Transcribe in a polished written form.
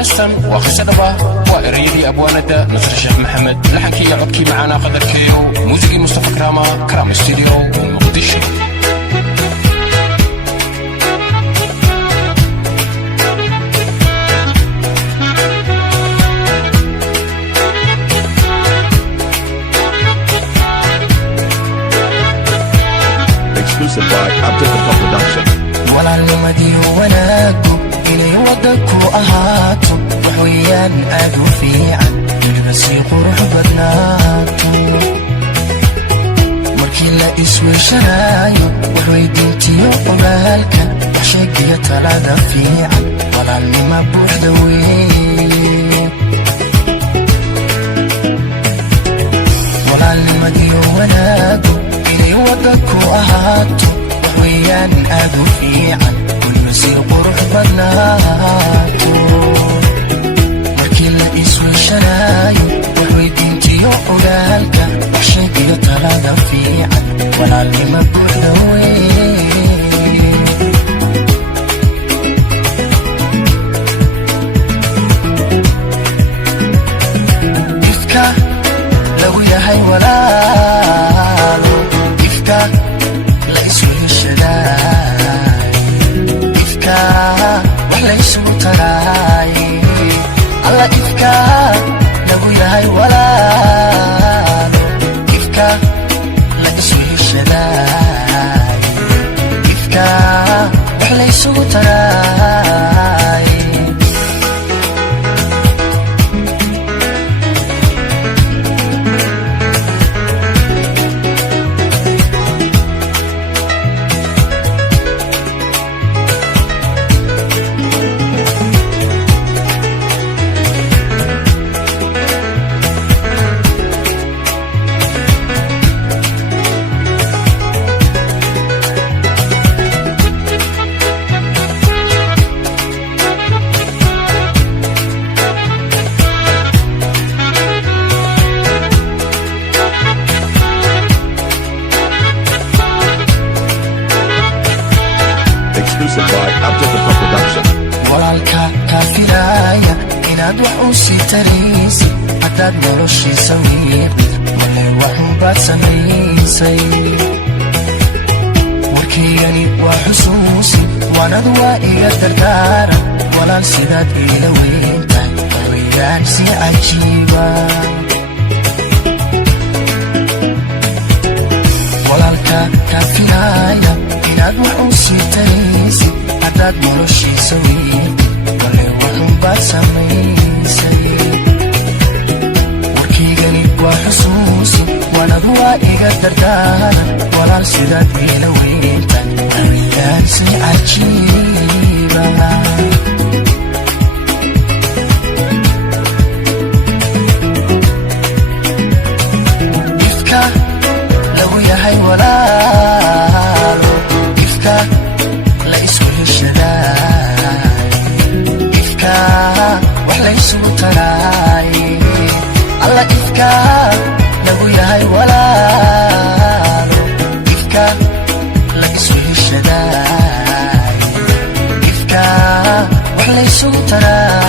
هستن وخسدبا وإريدي أبواندا نصر الشيخ محمد لحنكي عبكي معانا قدر كيو موسيقي مصطفى كرام استوديو مقدشو. Exclusive by Abdul Production. ولا المدي وناكو إلي ودكو أهاتو وحويان أدو في عن يلبسي قروح بدناتو مركي لا إسوي شرايو وحوي دينتيو قبالك وحشاقية تلادا في عن ولا لما بوح دوي ولا المدي وناكو إلي ودكو أهاتو وحويان أدو في عن ونمسي قروح بدناتو مركي لا إسوي شرايو وحوي دينتيو قبالك وحشاقية تلادا في عن ولا لما بوح دوي لو يهي ولالو إفكا لا يسوي الشداي إفكا وحلا يسوي تراي الله إفكا لو يهي ولالو إفكا لا يسوي الشداي إفكا وحلا يسوي تراي Exclusive by Abdul Production. walaalka kaafiraaya inaad wax u sii taraysid haddaad noloshiisa wiiqdid wale waxunbaad samaysay warkaygani waa xusuusi waanad waa iga dardaaran walaal sidaad iila weyntahay hawayaan si cajiiba walaalka kaafiraaya inaad wax u sii taraysid haddaad noloshiisa wiiqdid wale waxunbaad samaysay warkaygani waa xusuusi waanad waa iga dardaaran walaal sidaad iila weyntahay hawayaan si cajiiba ifka lagu yahay walaalo ifka la isku heshadaay ifka wax la isugu taraay alla ifka lagu yahay walaalo ifka la isku heshadaay ifka wax la isugu taraay